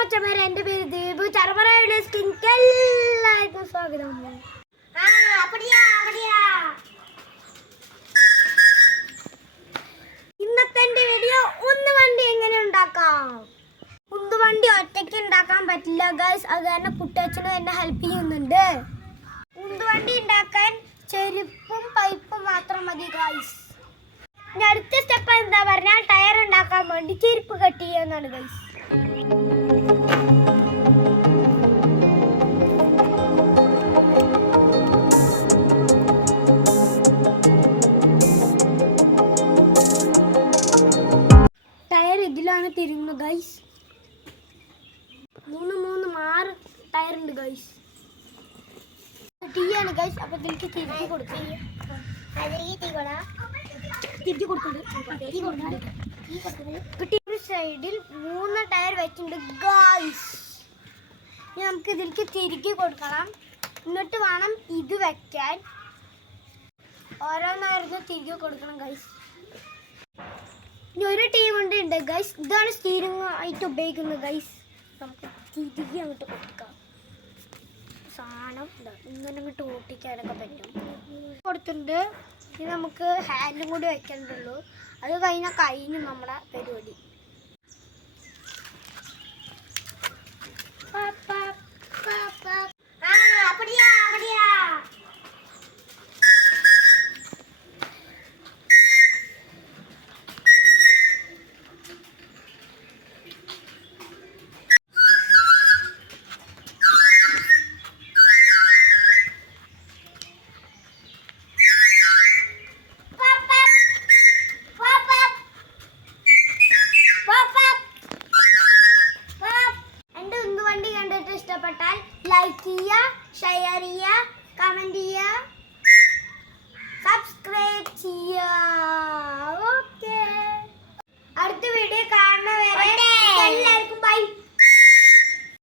മച്ചന്മാരെ, എൻ്റെ പേര് ദീപു. ചർമ്മറയുടെ സ്കിൻക്ക് എല്ലാവർക്കും സ്വാഗതം. ഇന്നത്തെ എൻ്റെ വീഡിയോ ഉന്തുവണ്ടി എങ്ങനെ ഉണ്ടാക്കാം. ഉന്തുവണ്ടി ഒറ്റയ്ക്ക് ഉണ്ടാക്കാൻ പറ്റില്ല ഗൈസ്. അത് തന്നെ കുട്ടച്ചനും എന്നെ ഹെൽപ്പ് ചെയ്യുന്നുണ്ട്. ഉന്തുവണ്ടി ഉണ്ടാക്കാൻ ചെരുപ്പും പൈപ്പും മാത്രം മതി ഗൈസ്. ഇനി അടുത്ത സ്റ്റെപ്പ് എന്താ പറഞ്ഞാൽ ടയർ ഉണ്ടാക്കാൻ വേണ്ടി ചെരുപ്പ് കട്ട് ചെയ്യുന്നതാണ് ഗൈസ്. ടയർ ഇതിലാണ് തിരിയുന്നത് ഗൈസ്. 6 ടയർ ഉണ്ട് ഗൈസ്. ടീയാണ് ഗൈസ്. അപ്പൊ ഇതിലേക്ക് തിരിച്ചു കൊടുക്കാം. ഒരു സൈഡിൽ 3 ടയർ വെച്ചിട്ടുണ്ട് ഗൈസ്. ഇനി നമുക്ക് ഇതിലേക്ക് തിരികെ കൊടുക്കണം. എന്നിട്ട് വേണം ഇത് വെക്കാൻ. ഓരോന്നായിരുന്നു തിരികെ കൊടുക്കണം ഗൈസ്. ഇനി ഒരു ടീം ഉണ്ട് ഗൈസ്. ഇതാണ് സ്റ്റീറിംഗ് ആയിട്ട് ഉപയോഗിക്കുന്നത് ഗൈസ്. നമുക്ക് തിരികെ അങ്ങോട്ട് കൊടുക്കാം. സാധനം ഇങ്ങനെ അങ്ങോട്ട് ഓട്ടിക്കാനൊക്കെ പറ്റും. കൊടുത്തിട്ടുണ്ട്. ഇനി നമുക്ക് ഹാൻഡും കൂടി വെക്കേണ്ടുള്ളൂ. അത് കഴിഞ്ഞു നമ്മുടെ പരിപാടി. ഇഷ്ടപ്പെട്ടാൽ ലൈക്ക് ചെയ്യുക, ഷെയർ ചെയ്യുക, കമൻറ്റ് ചെയ്യുക.